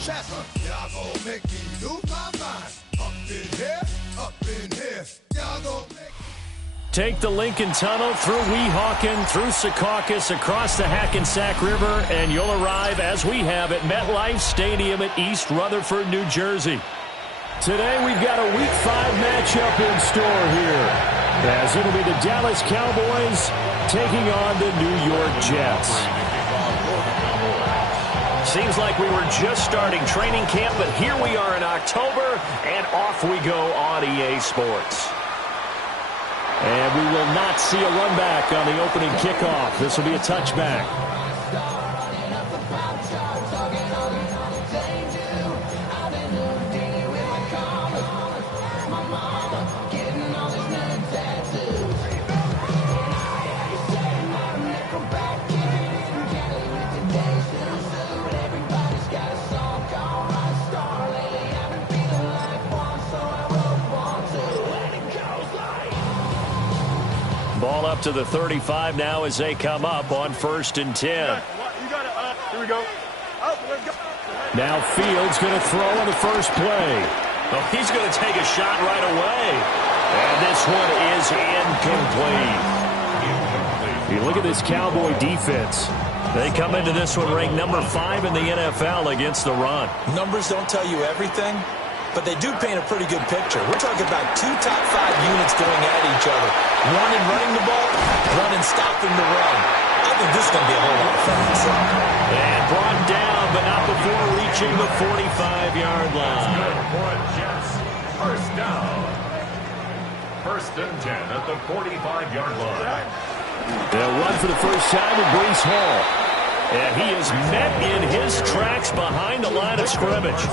chest. Y'all gon' make me lose my mind. Up in here, up in here. Y'all gon' make me. Take the Lincoln Tunnel through Weehawken, through Secaucus, across the Hackensack River, and you'll arrive, as we have, at MetLife Stadium at East Rutherford, New Jersey. Today we've got a Week 5 matchup in store here, as it'll be the Dallas Cowboys taking on the New York Jets. Seems like we were just starting training camp, but here we are in October, and off we go on EA Sports. And we will not see a run back on the opening kickoff. This will be a touchback. Ball up to the 35 now as they come up on 1st and 10. Here we go. Now Fields going to throw on the first play. Oh, he's going to take a shot right away. And this one is incomplete. You look at this Cowboy defense. They come into this one ranked number 5 in the NFL against the run. Numbers don't tell you everything, but they do paint a pretty good picture. We're talking about 2 top 5 units going at each other. One in running the ball, one in stopping the run. I think this is going to be a whole lot of fun. And brought down, but not before reaching the 45-yard line. First down. 1st and 10 at the 45-yard line. They'll run for the first time with Breece Hall. And he is met in his tracks behind the line of scrimmage.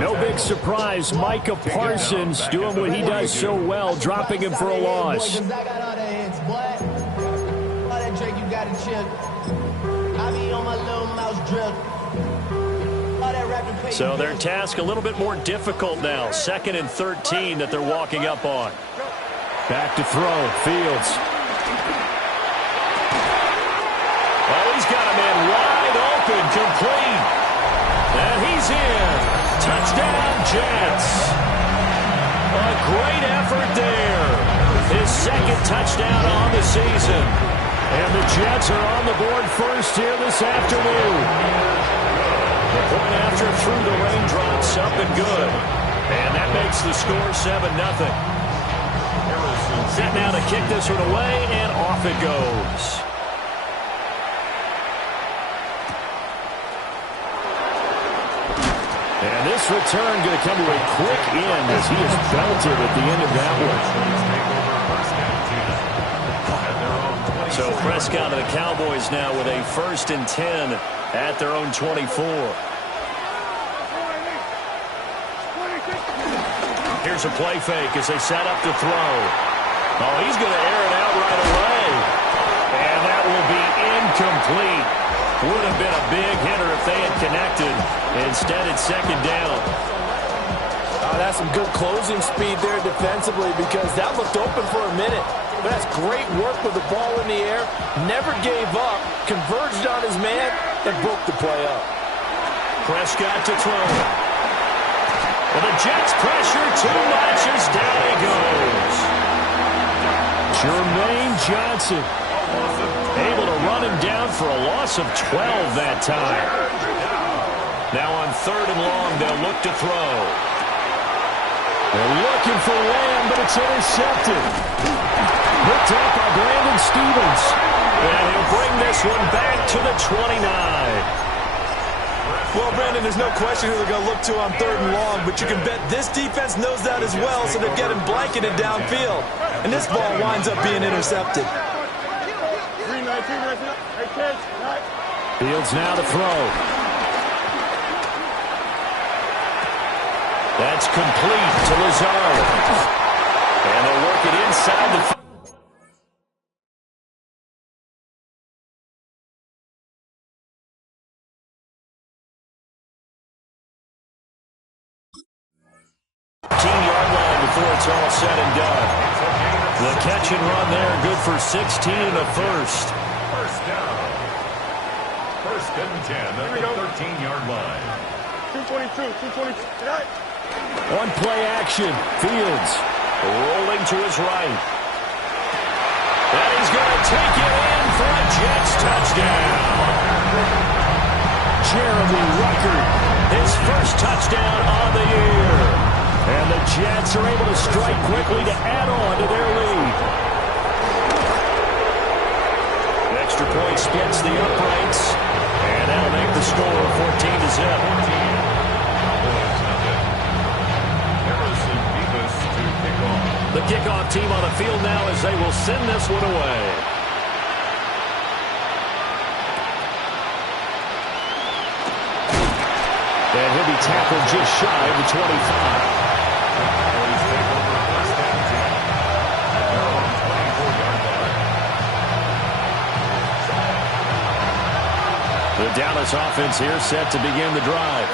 No big surprise. Micah Parsons doing what he does so well, dropping him for a loss. So their task a little bit more difficult now. 2nd and 13 that they're walking up on. Back to throw. Fields. Oh, he's got a man wide open, complete. And he's in. Touchdown, Jets. A great effort there. His 2nd touchdown on the season. And the Jets are on the board first here this afternoon. The point after through the raindrops, up and good. And that makes the score 7-0. Set now to kick this one away, and off it goes. And this return going to come to a quick end as he is belted at the end of that one. So Prescott and the Cowboys now with a 1st and 10 at their own 24. Here's a play fake as they set up to throw. Oh, he's going to air it out right away. And that will be incomplete. Would have been a big hitter if they had connected. Instead, it's 2nd down. That's some good closing speed there defensively, because that looked open for a minute. But that's great work with the ball in the air. Never gave up. Converged on his man and broke the play up. Prescott to throw. Well, the Jets pressure too much as down he goes. Jermaine Johnson able to run him down for a loss of 12 that time. Now on 3rd and long, they'll look to throw. They're looking for Lamb, but it's intercepted. Picked up by Brandon Stevens. And he'll bring this one back to the 29. Well, Brandon, there's no question who they're going to look to on 3rd and long, but you can bet this defense knows that as well, so they're getting blanketed downfield. And this ball winds up being intercepted. Fields now to throw. That's complete to Lazard. And they'll work it inside the 15-yard line before it's all said and done. The catch and run there, good for 16 and a first. First down. 1st and 10 at the 13-yard line. 222. Tonight. On play action, Fields rolling to his right. And he's going to take it in for a Jets touchdown. Jeremy Ruckert, his first touchdown on the year. And the Jets are able to strike quickly to add on to their lead. The extra point splits the uprights. And that'll make the score 14-0. The kickoff team on the field now as they will send this one away. And he'll be tackled just shy of the 25. The Dallas offense here set to begin the drive.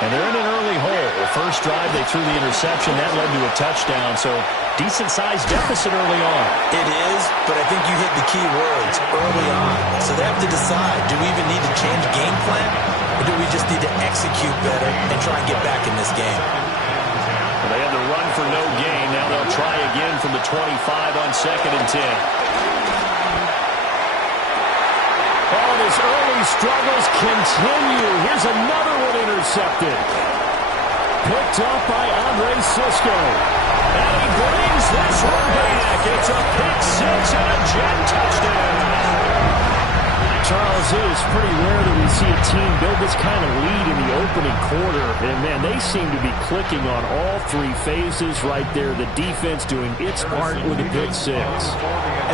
And they're in an early hole. The first drive, they threw the interception. That led to a touchdown, so decent-sized deficit early on. It is, but I think you hit the key words, early on. So they have to decide, do we even need to change game plan, or do we just need to execute better and try and get back in this game? Well, they had to run for no gain. Now they'll try again from the 25 on 2nd and 10. Oh, his early struggles continue. Here's another one intercepted. Picked up by Andre Sisco. And he brings this one back. It's a pick six and a Jet touchdown. Charles, it is pretty rare that we see a team build this kind of lead in the opening quarter. And, man, they seem to be clicking on all three phases right there. The defense doing its part with a pick six.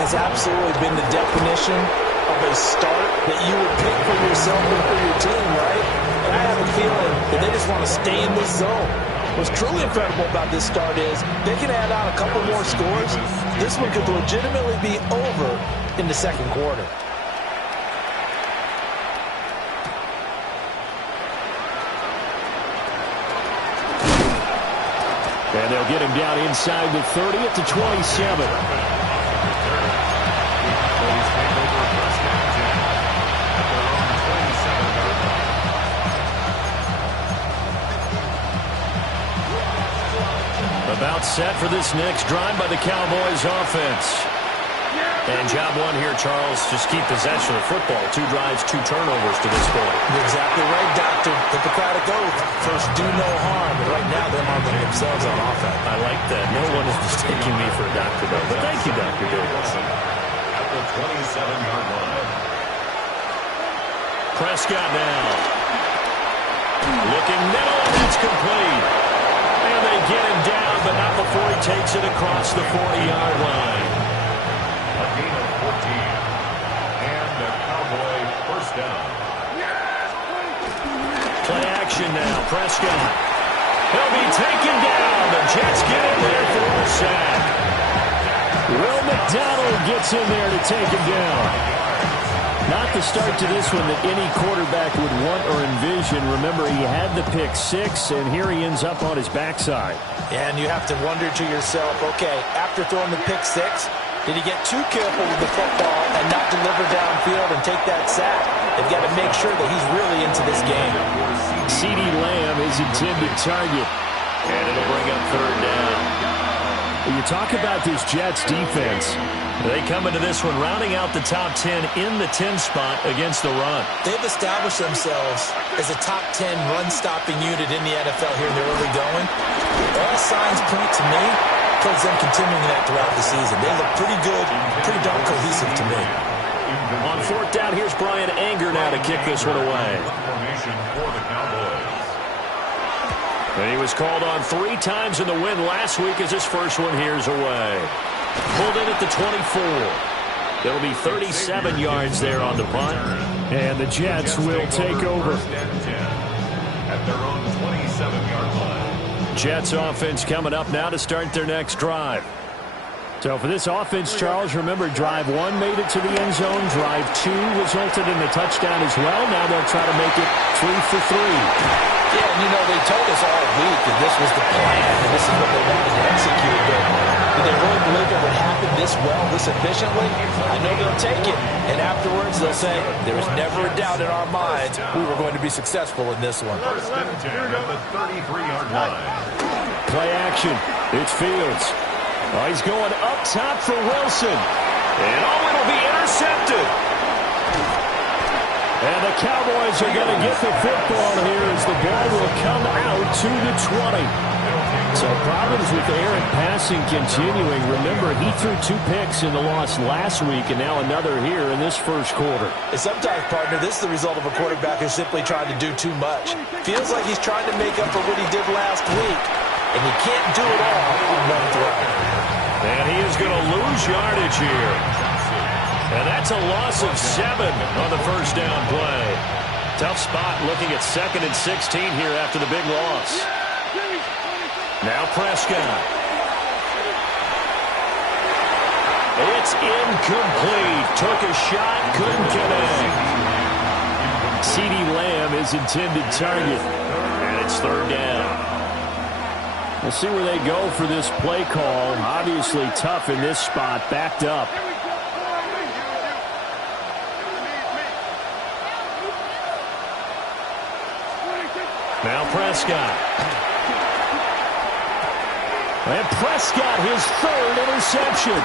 It's absolutely been the definition of a start that you would pick for yourself and for your team, right? And I have a feeling that they just want to stay in this zone. What's truly incredible about this start is they can add on a couple more scores. This one could legitimately be over in the second quarter. And they'll get him down inside the 30 at the 27. About set for this next drive by the Cowboys offense. And job one here, Charles, just keep possession of the football. 2 drives, 2 turnovers to this point. You're exactly right, Doctor. Hippocratic oath. First, do no harm. And right now, they're harming themselves on offense. I like that. No one is mistaking me for a doctor, though. But thank you, Dr. Davis. At the 27-yard line. Prescott now. Looking middle, and it's complete. And they get him down, but not before he takes it across the 40-yard line. A gain of 14. And a Cowboy first down. Play action now. Prescott. He'll be taken down. The Jets get in there for a sack. Will McDonald gets in there to take him down. Not the start to this one that any quarterback would want or envision. Remember, he had the pick six, and here he ends up on his backside. Yeah, and you have to wonder to yourself, okay, after throwing the pick six, did he get too careful with the football and not deliver downfield and take that sack? They've got to make sure that he's really into this game. CeeDee Lamb is intended target, and it'll bring up third down. When you talk about this Jets defense, they come into this one rounding out the top 10 in the 10 spot against the run. They've established themselves as a top 10 run-stopping unit in the NFL here in the early going. All signs point to me towards them continuing that throughout the season. They look pretty good, pretty darn cohesive to me. On fourth down, here's Brian Anger now to kick this one away. Formation for the Cowboys. And he was called on 3 times in the win last week as his first one here's away. Pulled in at the 24. There'll be 37 yards there on the punt. And the Jets will take over. At their own 27-yard line. Jets offense coming up now to start their next drive. So for this offense, Charles, remember, drive 1 made it to the end zone. Drive 2 resulted in a touchdown as well. Now they'll try to make it 3 for 3. Yeah, and you know, they told us all week that this was the plan and this is what they wanted to execute. But did they really believe it would happen this well, this efficiently? I know they'll take it. And afterwards, they'll say, there was never a doubt in our minds we were going to be successful in this one. First and 10 at the 33-yard line. Play action. It's Fields. Oh, he's going up top for Wilson. And it'll be intercepted. And the Cowboys are going to get the football here as the ball will come out to the 20. So problems with errant passing continuing. Remember, he threw 2 picks in the loss last week and now another here in this first quarter. And sometimes, partner, this is the result of a quarterback who's simply trying to do too much. Feels like he's trying to make up for what he did last week. And he can't do it all on one throw. And he is going to lose yardage here. And that's a loss of 7 on the first down play. Tough spot looking at 2nd and 16 here after the big loss. Now Prescott. It's incomplete. Took a shot, couldn't connect. CeeDee Lamb is intended target. And it's 3rd down. We'll see where they go for this play call. Obviously tough in this spot, backed up. Now Prescott. And Prescott, his 3rd interception.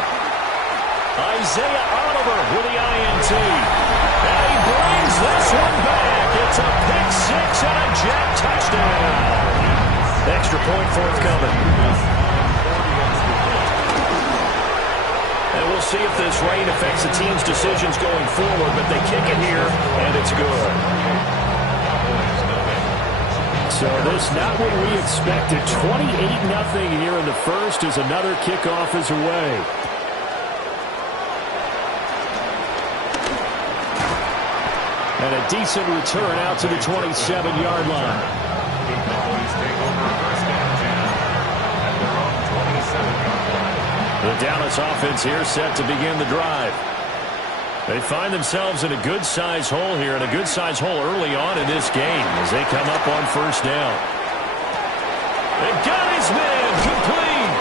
Isaiah Oliver with the INT. And he brings this one back. It's a pick 6 and a jet touchdown. Extra point forthcoming. And we'll see if this rain affects the team's decisions going forward, but they kick it here, and it's good. So this not what we expected. 28-0 here in the first as another kickoff is away. And a decent return out to the 27-yard line. The Dallas offense here set to begin the drive. They find themselves in a good-sized hole here, and a good-sized hole early on in this game as they come up on first down. They got his man complete.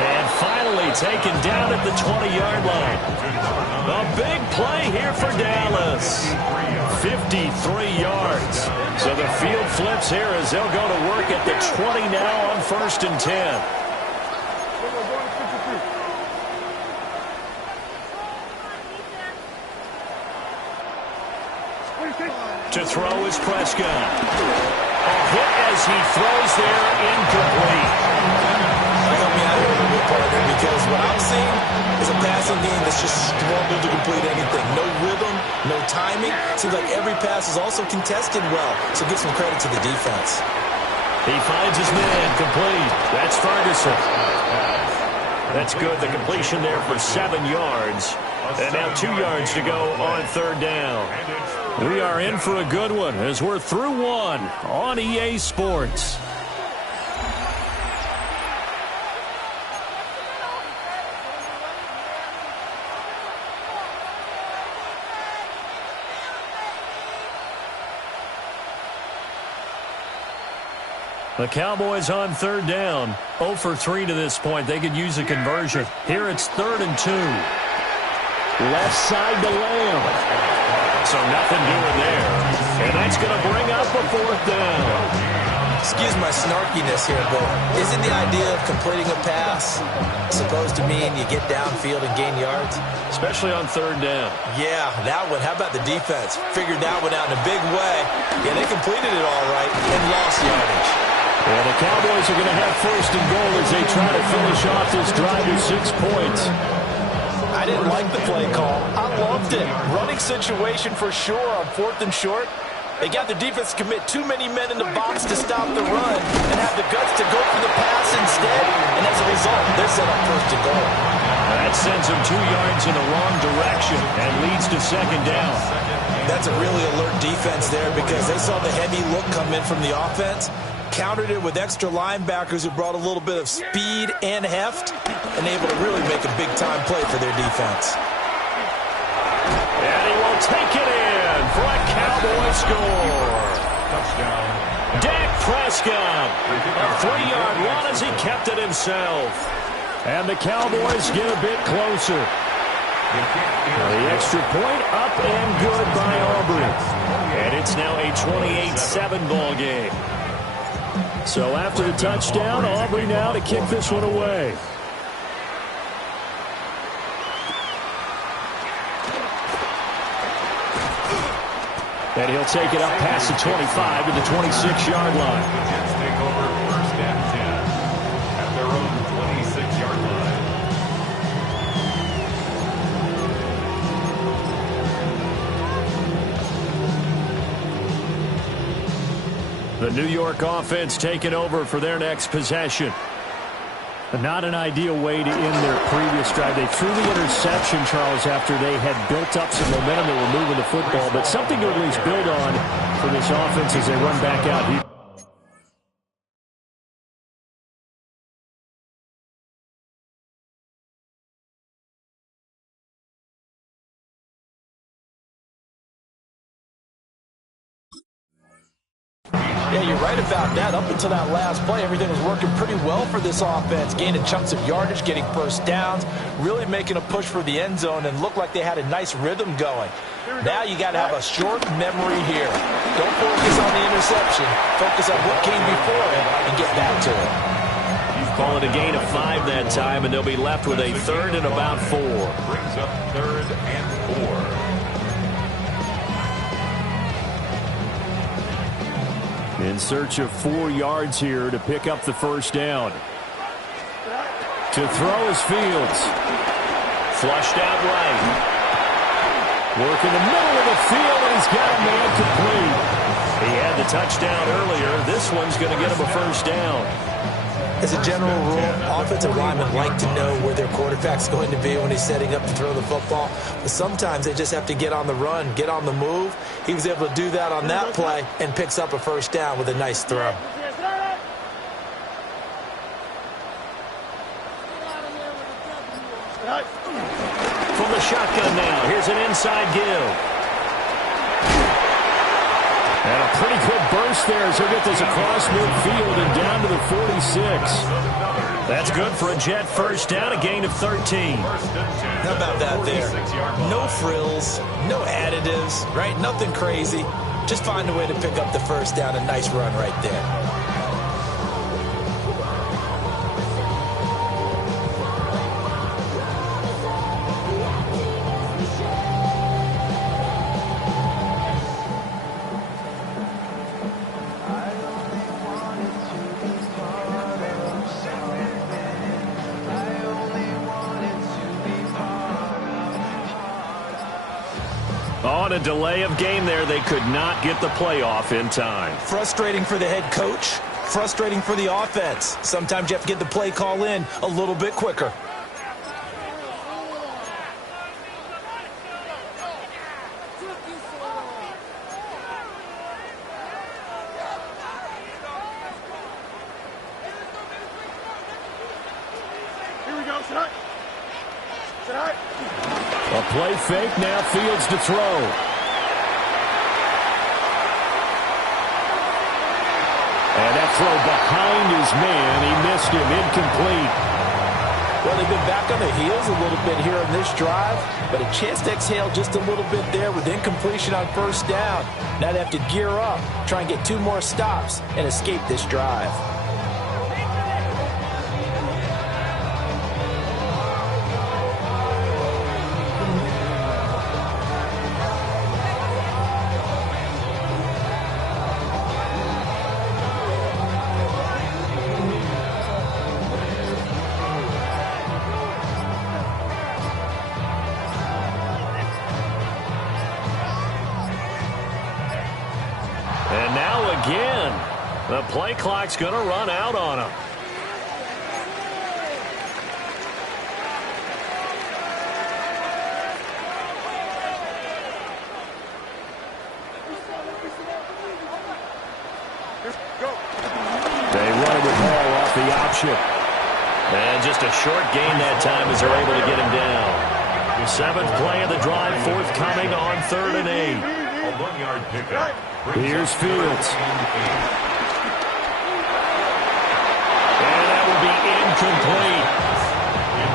And finally taken down at the 20-yard line. A big play here for Dallas. 53 yards. So the field flips here as they'll go to work at the 20 now on 1st and 10. To throw is Prescott. A hit as he throws there, incomplete. Help me out here a little bit, partner, because what I'm seeing is a passing game that's just struggled to complete anything. No rhythm, no timing. Seems like every pass is also contested well, so give some credit to the defense. He finds his man complete. That's Ferguson. That's good. The completion there for 7 yards. And now 2 yards to go on 3rd down. We are in for a good one as we're through 1 on EA Sports. The Cowboys on 3rd down. 0 for 3 to this point. They could use a conversion. Here it's 3rd and 2. Left side to Lamb. So nothing doing there. And that's going to bring up a 4th down. Excuse my snarkiness here, but isn't the idea of completing a pass supposed to mean you get downfield and gain yards? Especially on 3rd down. Yeah, that one. How about the defense? Figured that one out in a big way. Yeah, they completed it all right and lost yardage. Well, the Cowboys are going to have 1st and goal as they try to finish off this drive with 6 points. I didn't like the play call. I loved it. Running situation for sure on 4th and short. They got the defense to commit too many men in the box to stop the run and have the guts to go for the pass instead. And as a result, they're set up 1st and goal. That sends them 2 yards in the wrong direction and leads to 2nd down. That's a really alert defense there because they saw the heavy look come in from the offense. countered it with extra linebackers who brought a little bit of speed and heft and able to really make a big-time play for their defense. And he will take it in for a Cowboy score. Touchdown. Dak Prescott, a 3-yard run as he kept it himself. And the Cowboys get a bit closer. The extra point up and good by Aubrey. And it's now a 28-7 ball game. So after the touchdown, Aubrey now to kick this one away. And he'll take it up past the 25 to the 26-yard line. The Jets take over first and 10 at their own 26-yard line. The New York offense taking over for their next possession. Not an ideal way to end their previous drive. They threw the interception, Charles, after they had built up some momentum. They were moving the football, but something to at least build on for this offense as they run back out here. Yeah, you're right about that. Up until that last play, everything was working pretty well for this offense. Gaining chunks of yardage, getting first downs, really making a push for the end zone, and looked like they had a nice rhythm going. Now you got to have a short memory here. Don't focus on the interception. Focus on what came before it and get back to it. Call it a gain of 5 that time, and they'll be left with a 3rd and about 4. Brings up 3rd and 4. In search of 4 yards here to pick up the first down. To throw is Fields. Flushed out right. Work in the middle of the field, and he's got a man complete. He had the touchdown earlier. This one's going to get him a first down. As a general rule, offensive linemen like to know where their quarterback's going to be when he's setting up to throw the football. But sometimes they just have to get on the run, get on the move. He was able to do that on that play and picks up a first down with a nice throw. From the shotgun now, here's an inside give. And a pretty good burst there as he'll get this across midfield and down to the 46. That's good for a Jet first down, a gain of 13. How about that there? No frills, no additives, right? Nothing crazy. Just find a way to pick up the first down. A nice run right there. On a delay of game there, they could not get the playoff in time. Frustrating for the head coach, frustrating for the offense. Sometimes you have to get the play call in a little bit quicker. Here we go. Sit high. Sit high. A play fake, now Fields to throw. And that throw behind his man, he missed him, incomplete. Well, they've been back on the heels a little bit here on this drive, but a chance to exhale just a little bit there with incompletion on first down. Now they have to gear up, try and get 2 more stops, and escape this drive. And now again, the play clock's going to run out on him. Go. the option. And just a short gain that time as they're able to get him down. The 7th play of the drive forthcoming on 3rd and 8. A 1-yard pickup. Here's Fields. And that will be incomplete.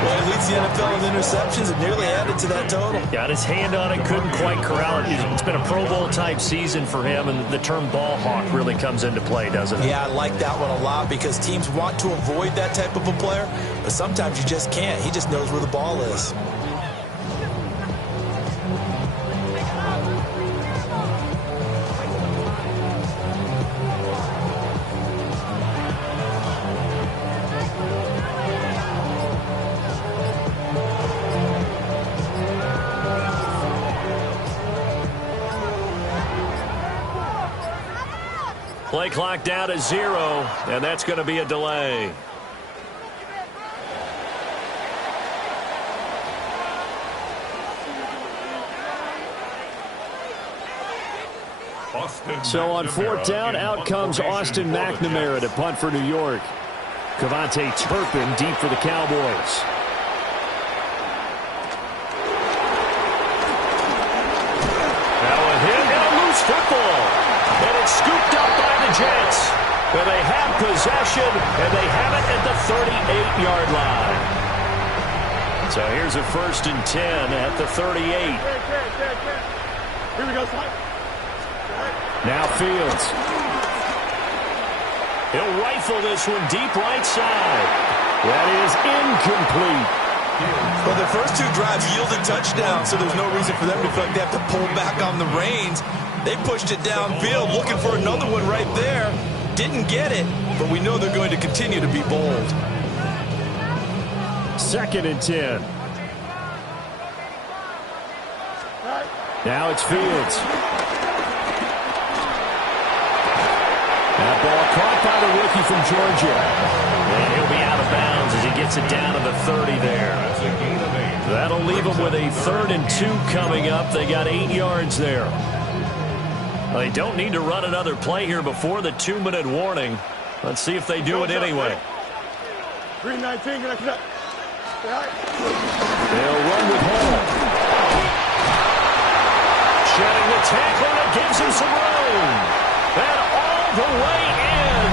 Well, he leads the NFL in interceptions and nearly added to that total. Got his hand on it, couldn't quite corral it. It's been a Pro Bowl-type season for him, and the term ball hawk really comes into play, doesn't it? Yeah, I like that one a lot because teams want to avoid that type of a player, but sometimes you just can't. He just knows where the ball is. Play clock down to 0, and that's going to be a delay. So on 4th down, out comes Austin McNamara to punt for New York. Cavante Turpin deep for the Cowboys. Now a hit and a loose football. And it's scooped up by the Jets. And they have possession, and they have it at the 38-yard line. So here's a 1st and 10 at the 38. Here we go, son. Now Fields. He'll rifle this one deep right side. That is incomplete. Well, the first 2 drives yielded touchdowns, so there's no reason for them to feel like they have to pull back on the reins. They pushed it downfield, looking for another one right there. Didn't get it, but we know they're going to continue to be bold. 2nd and 10. Now it's Fields. That ball caught by the rookie from Georgia. And he'll be out of bounds as he gets it down to the 30 there. That'll leave him with a 3rd and 2 coming up. They got 8 yards there. Well, they don't need to run another play here before the 2-minute warning. Let's see if they do it anyway. 319, gonna cut. They'll run with Hall. Shedding the tackle, and it gives him some room. And all the way in.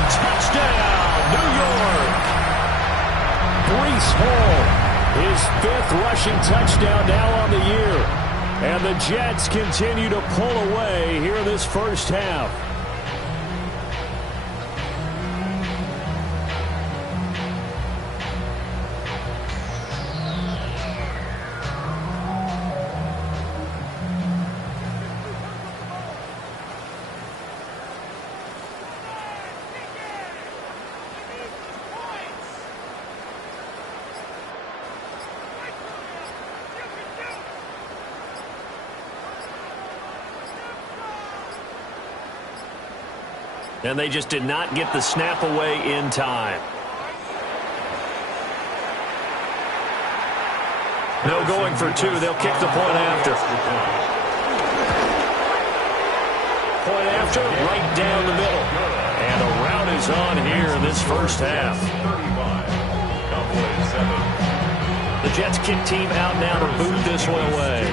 Touchdown, New York. Breece Hall, his 5th rushing touchdown now on the year. And the Jets continue to pull away here in this first half. And they just did not get the snap away in time. No going for 2. They'll kick the point after. Point after, right down the middle. And a rout is on here in this first half. The Jets kick team out now to boot this one away.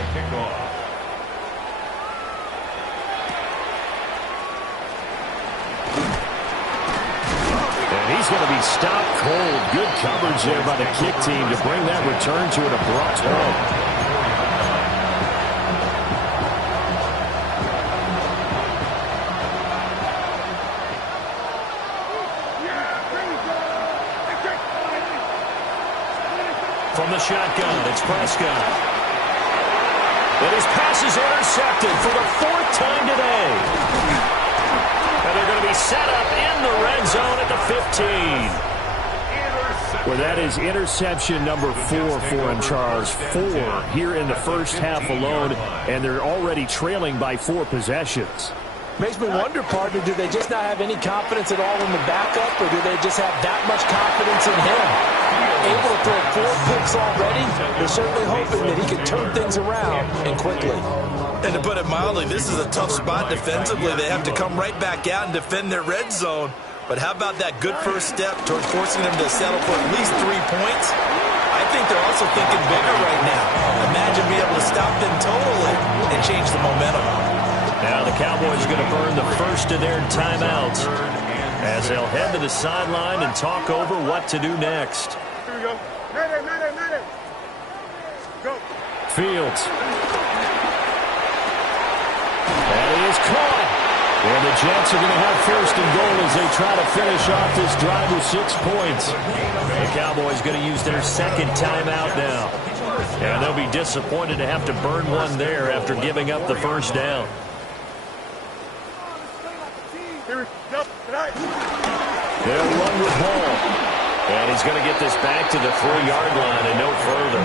He's going to be stopped cold. Good coverage there by the kick team to bring that return to an abrupt halt. From the shotgun, it's Prescott. And his pass is intercepted for the 4th time today. And they're going to be set up in the red zone at the 15. Well, that is interception number 4 for him, Charles. 4 here in the first half alone, and they're already trailing by 4 possessions. Makes me wonder, partner, do they just not have any confidence at all in the backup, or do they just have that much confidence in him? Able to throw 4 picks already, they're certainly hoping that he can turn things around and quickly. And to put it mildly, this is a tough spot defensively. They have to come right back out and defend their red zone. But how about that good first step toward forcing them to settle for at least 3 points? I think they're also thinking bigger right now. Imagine being able to stop them totally and change the momentum. Now the Cowboys are going to burn the first of their timeouts as they'll head to the sideline and talk over what to do next. Here we go. Madden. Go. Fields. And he is caught. And the Jets are going to have first and goal as they try to finish off this drive with 6 points. The Cowboys going to use their second timeout now. And they'll be disappointed to have to burn one there after giving up the first down. Here we go. They'll run with Hall. And he's going to get this back to the 3-yard line and no further.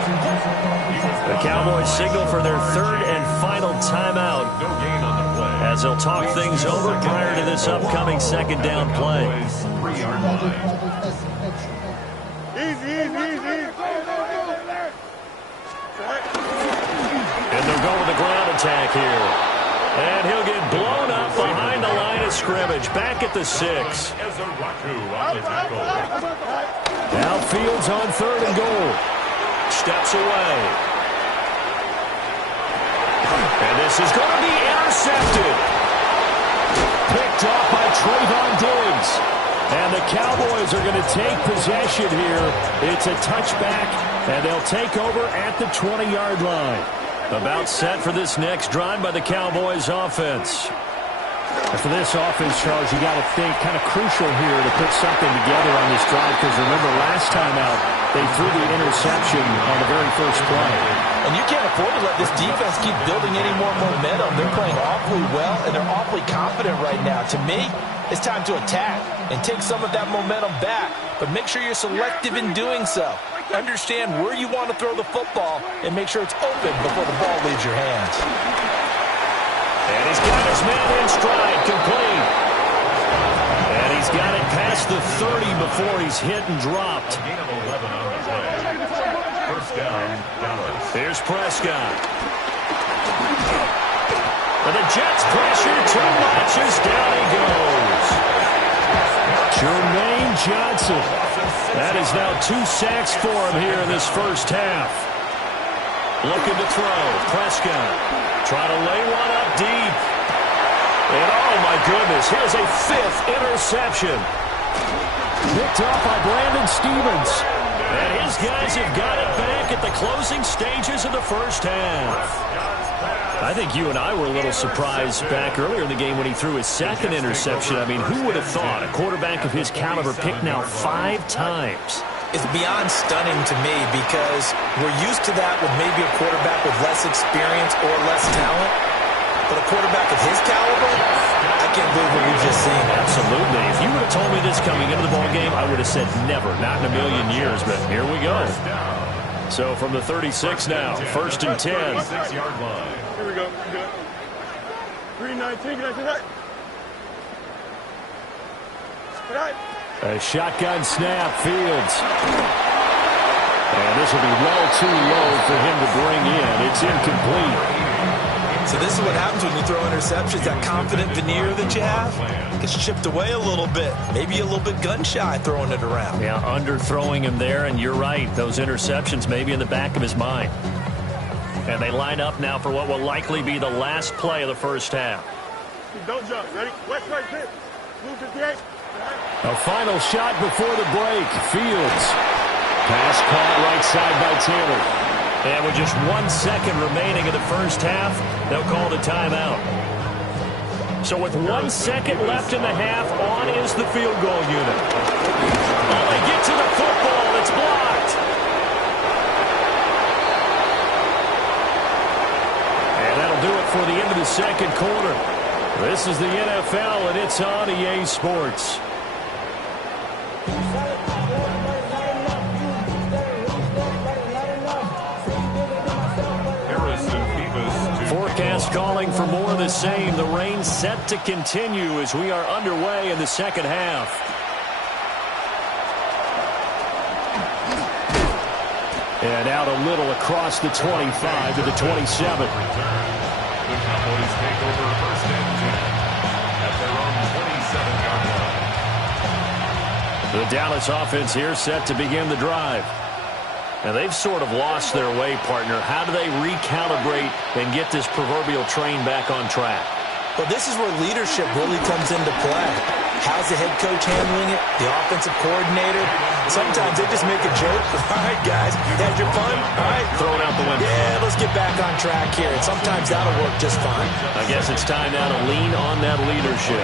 The Cowboys signal for their third and final timeout as they'll talk things over prior to this upcoming second down play. Easy. And they'll go with the ground attack here. And he'll get blown up behind the line of scrimmage, back at the 6. Now Fields on third and goal. Steps away. And this is going to be intercepted. Picked off by Trayvon Diggs. And the Cowboys are going to take possession here. It's a touchback, and they'll take over at the 20-yard line. About set for this next drive by the Cowboys offense. And for this offense, Charles, you got to think kind of crucial here to put something together on this drive, because remember last time out they threw the interception on the very first play. And you can't afford to let this defense keep building any more momentum. They're playing awfully well, and they're awfully confident right now. To me, it's time to attack and take some of that momentum back, but make sure you're selective in doing so. Understand where you want to throw the football and make sure it's open before the ball leaves your hands. And he's got his man in stride, complete. And he's got it past the 30 before he's hit and dropped. First down, Dallas. Here's Prescott. And the Jets pressure too much as down he goes. Jermaine Johnson. That is now 2 sacks for him here in this first half. Looking to throw. Prescott trying to lay one up deep. And oh my goodness, here's a 5th interception. Picked off by Brandon Stevens. And his guys have got it back at the closing stages of the first half. I think you and I were a little surprised back earlier in the game when he threw his 2nd interception. I mean, who would have thought a quarterback of his caliber picked now 5 times? It's beyond stunning to me because we're used to that with maybe a quarterback with less experience or less talent. But a quarterback of his caliber, I can't believe what we've just seen. Absolutely. If you would have told me this coming into the ballgame, I would have said never, not in a million years. But here we go. So from the 36 now, first and 10. 6-yard line. Here we go. 3-19. A shotgun snap, Fields. And this will be well too low for him to bring in. It's incomplete. So this is what happens when you throw interceptions. That confident veneer that you have gets chipped away a little bit. Maybe a little bit gun-shy throwing it around. Yeah, underthrowing him there, and you're right. Those interceptions may be in the back of his mind. And they line up now for what will likely be the last play of the first half. Don't jump. Ready? West, right, hit. Move 58. A final shot before the break. Fields. Pass caught right side by Taylor. And with just 1 second remaining in the first half, they'll call the timeout. So with 1 second left in the half, on is the field goal unit. Oh, they get to the football. It's blocked. And that'll do it for the end of the second quarter. This is the NFL, and it's on EA Sports. Forecast calling for more of the same. The rain set to continue as we are underway in the second half. And out a little across the 25 to the 27. The Cowboys take over first and 10 at their own 27-yard line. The Dallas offense here set to begin the drive. Now, they've sort of lost their way, partner. How do they recalibrate and get this proverbial train back on track? Well, this is where leadership really comes into play. How's the head coach handling it? The offensive coordinator? Sometimes they just make a joke. All right, guys, had your fun? All right. Throw it out the window. Yeah, let's get back on track here. And sometimes that'll work just fine. I guess it's time now to lean on that leadership.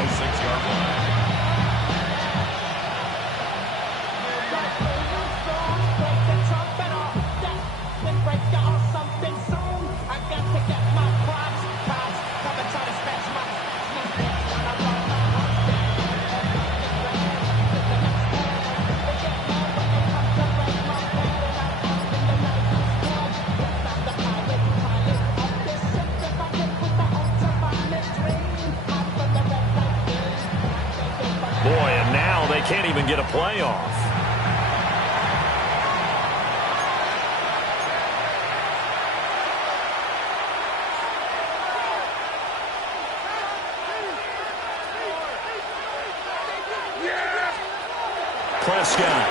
Can't even get a play off. Prescott.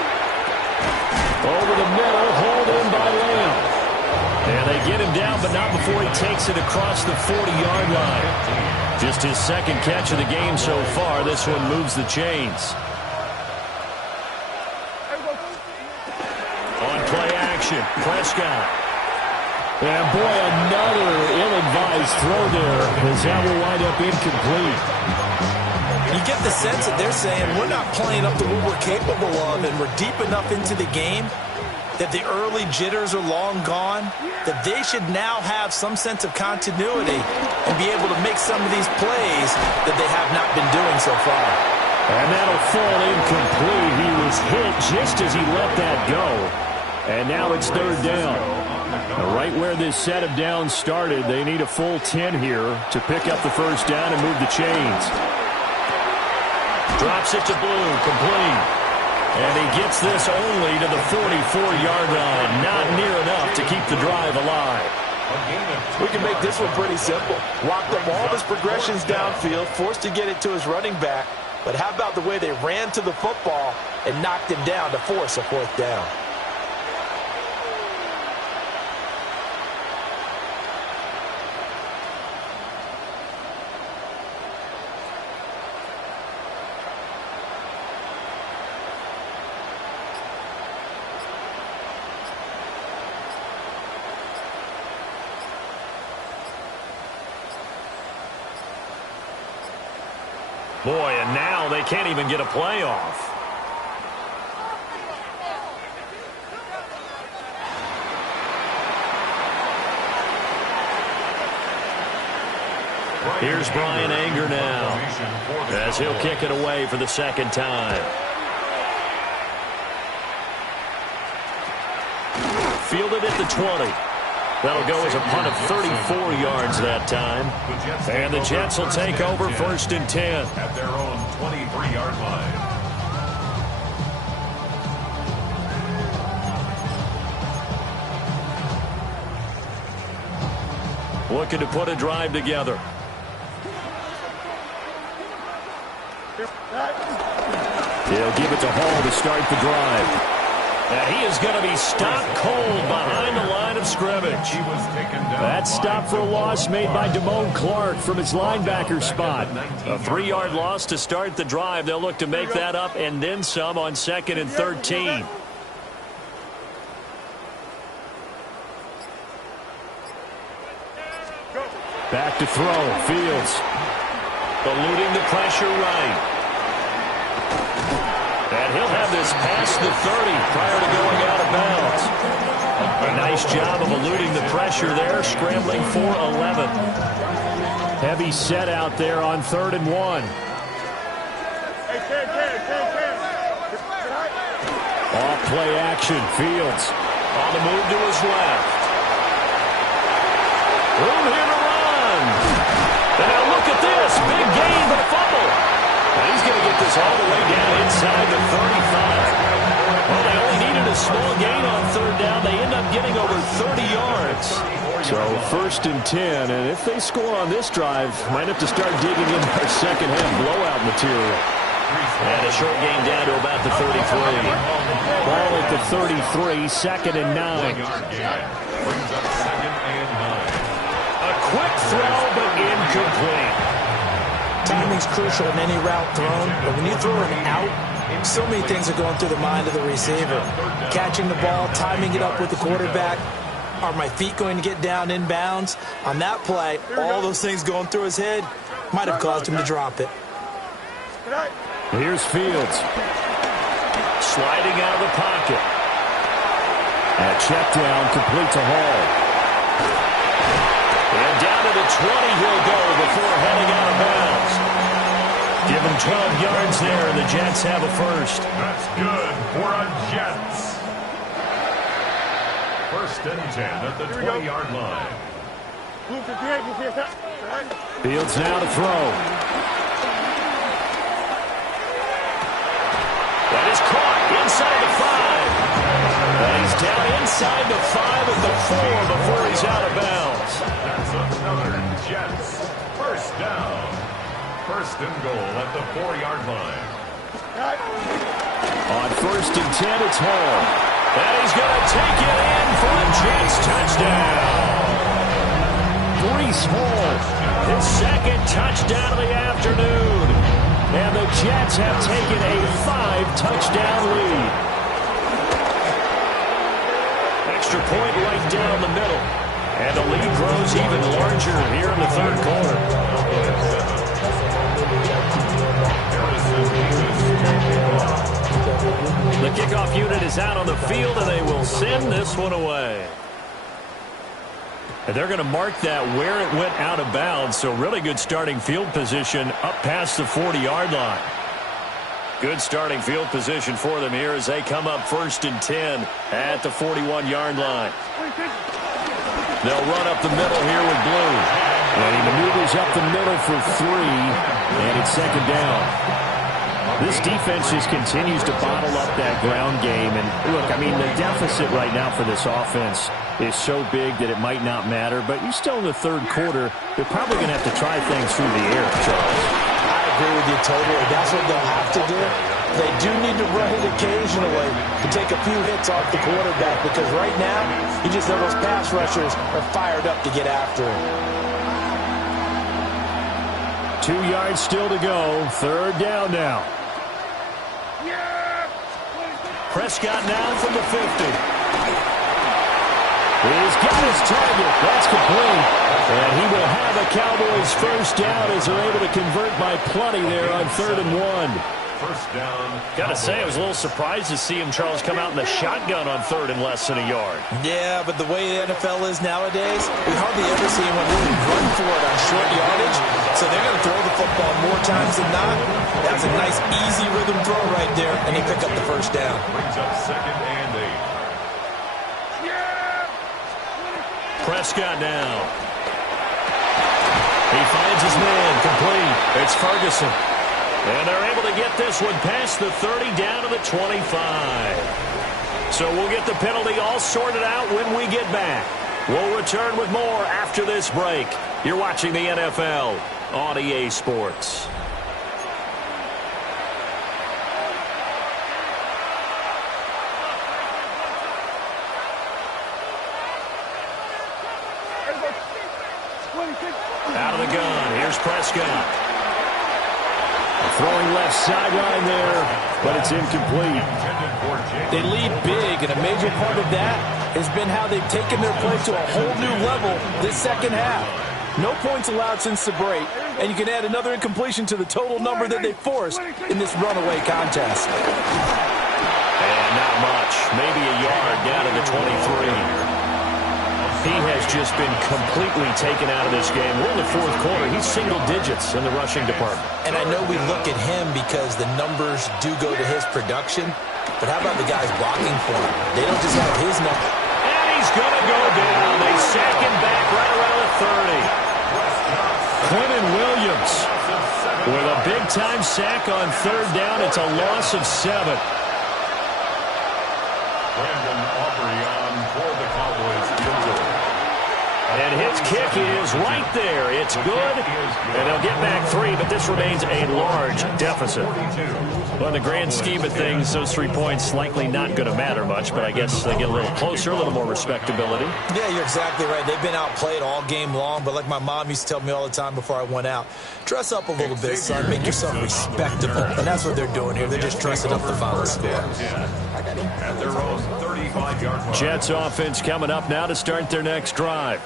Over the middle, hauled in by Lamb. And they get him down, but not before he takes it across the 40-yard line. Just his second catch of the game so far. This one moves the chains. Prescott. And boy, another ill-advised throw there as that will wind up incomplete. You get the sense that they're saying we're not playing up to what we're capable of, and we're deep enough into the game that the early jitters are long gone, that they should now have some sense of continuity and be able to make some of these plays that they have not been doing so far. And that'll fall incomplete. He was hit just as he let that go. And now it's third down. Right where this set of downs started, they need a full 10 here to pick up the first down and move the chains. Drops it to Blue, complete. And he gets this only to the 44-yard line. Not near enough to keep the drive alive. We can make this one pretty simple. Locked up all his progressions downfield, forced to get it to his running back. But how about the way they ran to the football and knocked him down to force a fourth down? Boy, and now they can't even get a play off. Here's Brian Anger now as he'll kick it away for the second time. Fielded at the 20. That'll go as a punt of 34 yards that time. And the Jets will take over first and 10. At their own 23-yard line. Looking to put a drive together. He'll give it to Hall to start the drive. And he is going to be stopped cold behind the line of scrimmage. That stop for a loss made by Damone Clark from his linebacker spot. A 3-yard loss to start the drive. They'll look to make that up and then some on 2nd and 13. Back to throw. Fields. Eluding the pressure right. And he'll have this past the 30 prior to going out of bounds. A nice job of eluding the pressure there, scrambling for 11. Heavy set out there on 3rd and 1. Off play action. Fields on the move to his left. Room here to run. And now look at this. Big gain, but a fumble. And he's going to get this all the way down inside the 35. Well, they only needed a small gain on 3rd down. They end up getting over 30 yards. So 1st and 10, and if they score on this drive, might have to start digging in their second half blowout material. And a short gain down to about the 33. Ball at the 33, 2nd and 9. Brings up 2nd and 9. A quick throw, but incomplete. Timing's crucial in any route thrown, but when you throw it out, so many things are going through the mind of the receiver. Catching the ball, timing it up with the quarterback. Are my feet going to get down inbounds? On that play, all those things going through his head might have caused him to drop it. Here's Fields. Sliding out of the pocket. And a check down, complete to Hall. And down to the 20 he'll go before heading out of bounds. Give him 12 yards there, and the Jets have a first. That's good for a Jets. 1st and 10 at the 20-yard line. Fields now to throw. That is caught inside the 5. And he's down inside the 5 at the 4 before he's out of bounds. That's another Jets 1st down. 1st and goal at the 4-yard line. On 1st and 10, it's Hall. And he's going to take it in for a Jets touchdown. Breece Hall. His 2nd touchdown of the afternoon. And the Jets have taken a 5-touchdown lead. Extra point right down the middle. And the lead grows even larger here in the 3rd quarter. The kickoff unit is out on the field, and they will send this one away. And they're going to mark that where it went out of bounds, so really good starting field position up past the 40-yard line. Good starting field position for them here as they come up 1st and 10 at the 41-yard line. They'll run up the middle here with Blue. And he maneuvers up the middle for 3, and it's 2nd down. This defense just continues to bottle up that ground game. And, look, I mean, the deficit right now for this offense is so big that it might not matter. But you're still in the 3rd quarter. They're probably going to have to try things through the air, Charles. I agree with you totally. That's what they'll have to do. They do need to run it occasionally to take a few hits off the quarterback, because right now, you just know those pass rushers are fired up to get after him. 2 yards still to go. 3rd down now. Prescott now from the 50. He's got his target. That's complete. And he will have a Cowboys 1st down as they're able to convert by plenty there on 3rd and 1. 1st down. Got to say, I was a little surprised to see him, Charles, come out in the shotgun on 3rd and less than a yard. Yeah, but the way the NFL is nowadays, we hardly ever see anyone really run for it on short yardage. So they're going to throw the football more times than not. That's a nice, easy rhythm throw right there, and they pick up the 1st down. Brings up 2nd and 8. Prescott now. He finds his man, complete. It's Ferguson. And they're able to get this one past the 30 down to the 25. So we'll get the penalty all sorted out when we get back. We'll return with more after this break. You're watching the NFL on EA Sports. Out of the gun, here's Prescott. Throwing left sideline there, but it's incomplete. They lead big, and a major part of that has been how they've taken their play to a whole new level this 2nd half. No points allowed since the break, and you can add another incompletion to the total number that they forced in this runaway contest. And not much, maybe a yard down to the 23. He has just been completely taken out of this game. We're in the 4th quarter. He's single digits in the rushing department. And I know we look at him because the numbers do go to his production, but how about the guys blocking for him? They don't just have his number. And he's going to go down. They sack him back right around the 30. Quentin Williams with a big-time sack on 3rd down. It's a loss of 7. Brandon Aubrey on for the Cowboys. And his kick is right there. It's good, and they'll get back 3, but this remains a large deficit. Well, in the grand scheme of things, those 3 points likely not going to matter much, but I guess they get a little closer, a little more respectability. Yeah, you're exactly right. They've been outplayed all game long, but like my mom used to tell me all the time before I went out, dress up a little bit, son. Make yourself respectable. And that's what they're doing here. They're just dressing up the final score. At their own 35-yard line. Jets offense coming up now to start their next drive.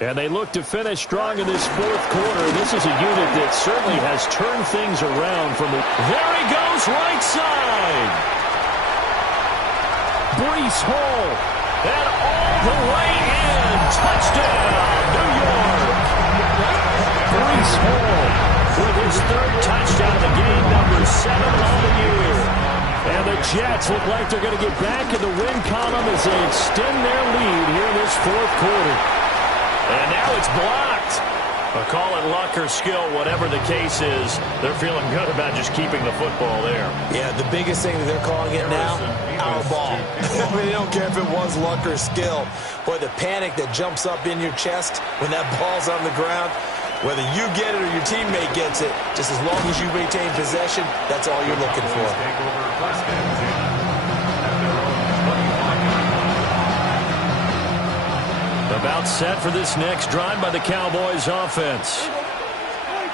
And they look to finish strong in this fourth quarter. This is a unit that certainly has turned things around from the... There he goes, right side. Breece Hall. And all the way in. Touchdown, New York. Breece Hall with his 3rd touchdown of the game, number 7 on the year. And the Jets look like they're going to get back in the win column as they extend their lead here in this fourth quarter. And now it's blocked. Call it luck or skill, whatever the case is. They're feeling good about just keeping the football there. Yeah, the biggest thing that they're calling it now, our ball. I mean, they don't care if it was luck or skill. Boy, the panic that jumps up in your chest when that ball's on the ground, whether you get it or your teammate gets it, just as long as you maintain possession, that's all you're looking for. About set for this next drive by the Cowboys offense.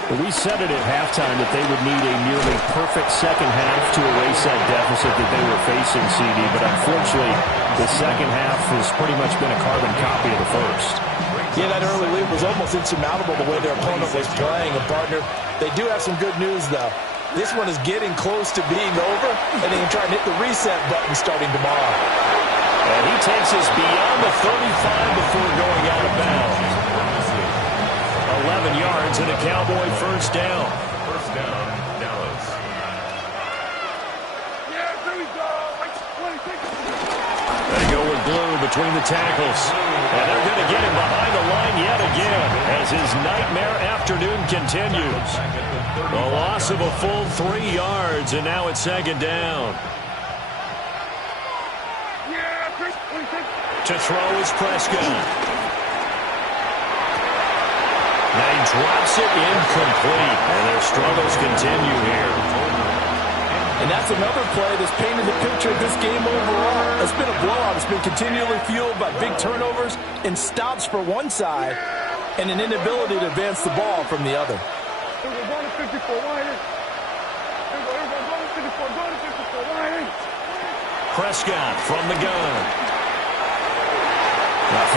Well, we said it at halftime that they would need a nearly perfect second half to erase that deficit that they were facing, CD, but unfortunately the second half has pretty much been a carbon copy of the first. Yeah, that early lead was almost insurmountable the way their opponent was playing. And, partner, they do have some good news, though. This one is getting close to being over, and they can try and hit the reset button starting tomorrow. And he takes us beyond the 35 before going out of bounds. 11 yards and a Cowboy first down. First down, Dallas. Yeah, there we go. They go with Blue between the tackles. And they're going to get him behind the line yet again as his nightmare afternoon continues. A loss of a full 3 yards, and now it's second down. To throw is Prescott. Now he drops it incomplete, and their struggles continue here. And that's another play that's painted the picture of this game overall. It's been a blowout. It's been continually fueled by big turnovers and stops for one side and an inability to advance the ball from the other. Prescott from the gun.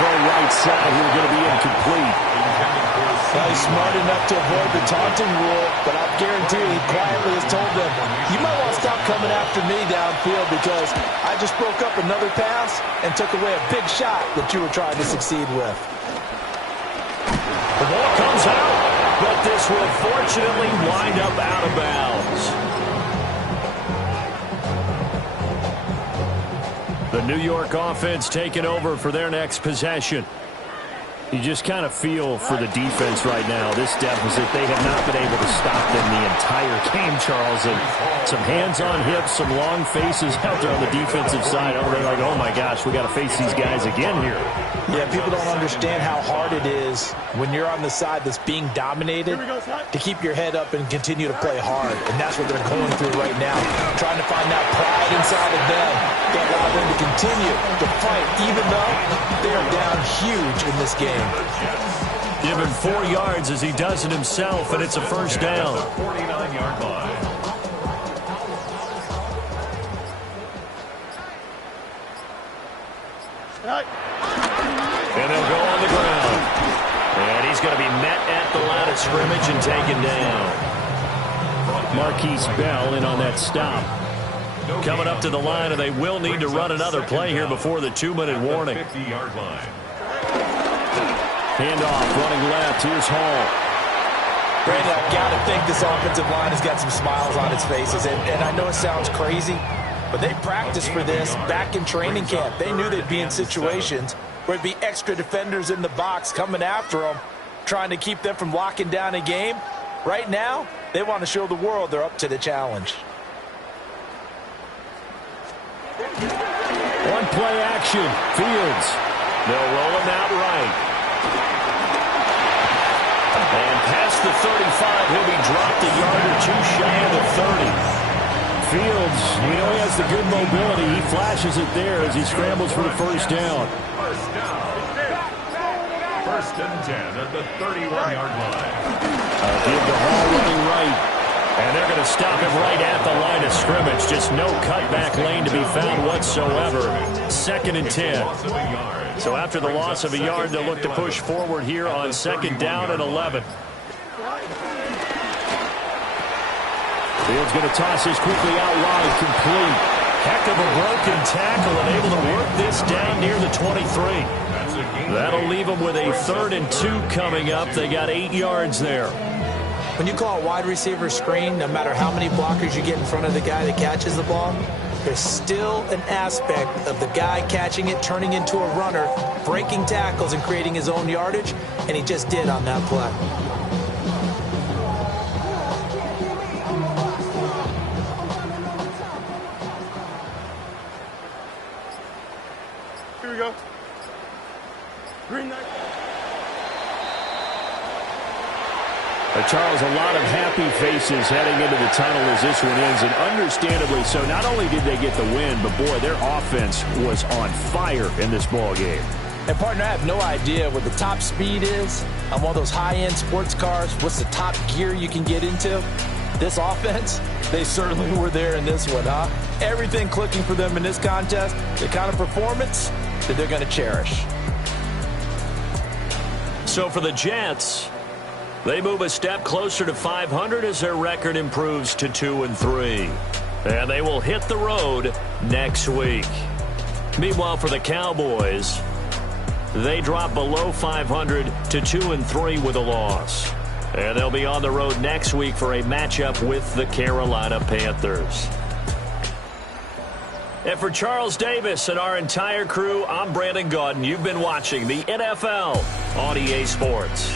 Throw right side here going to be incomplete. Well, he's smart enough to avoid the taunting rule, but I guarantee he quietly has told them, you might want to stop coming after me downfield because I just broke up another pass and took away a big shot that you were trying to succeed with. The ball comes out, but this will fortunately wind up out of bounds. The New York offense taking over for their next possession. You just kind of feel for the defense right now. This deficit, they have not been able to stop them the entire game, Charles. And some hands on hips, some long faces out there on the defensive side. They're like, oh my gosh, we got to face these guys again here. Yeah, people don't understand how hard it is when you're on the side that's being dominated to keep your head up and continue to play hard. And that's what they're going through right now, trying to find that pride inside of them to allow them to continue to fight, even though they are down huge in this game. Give him 4 yards as he does it himself, and it's a first down. 49-yard line. And they'll go on the ground. And he's going to be met at the line of scrimmage and taken down. Marquise Bell in on that stop. Coming up to the line, and they will need to run another play here before the 2-minute warning. 50-yard line. Handoff, running left. Here's Hall. Brandon, I've got to think this offensive line has got some smiles on its faces. And I know it sounds crazy, but they practiced for this back in training camp. They knew they'd be in situations where it'd be extra defenders in the box coming after them, trying to keep them from locking down a game. Right now, they want to show the world they're up to the challenge. One play action. Fields. They'll roll him out right. the 35. He'll be dropped a yard or two shy of the 30. Fields, we know he has the good mobility. He flashes it there as he scrambles for the first down. First down. First and 10 at the 31-yard line. Give the ball running right. And they're going to stop him right at the line of scrimmage. Just no cutback lane to be found whatsoever. Second and 10. So after the loss of a yard, they'll look to push forward here on second down and 11. Fields going to toss this quickly out wide, complete. Heck of a broken tackle and able to work this down near the 23. That'll leave them with a 3rd and 2 coming up. They got 8 yards there. When you call a wide receiver screen, no matter how many blockers you get in front of the guy that catches the ball, there's still an aspect of the guy catching it, turning into a runner, breaking tackles and creating his own yardage, and he just did on that play. Here we go. Green light. Charles, a lot of happy faces heading into the tunnel as this one ends, and understandably so. Not only did they get the win, but boy, their offense was on fire in this ball game. And partner, I have no idea what the top speed is on one of those high-end sports cars. What's the top gear you can get into? This offense, they certainly were there in this one, huh? Everything clicking for them in this contest, the kind of performance that they're going to cherish. So for the Jets, they move a step closer to 500 as their record improves to 2-3. And they will hit the road next week. Meanwhile, for the Cowboys, they drop below 500 to 2-3 with a loss. And they'll be on the road next week for a matchup with the Carolina Panthers. And for Charles Davis and our entire crew, I'm Brandon Gaudin. You've been watching the NFL on EA Sports.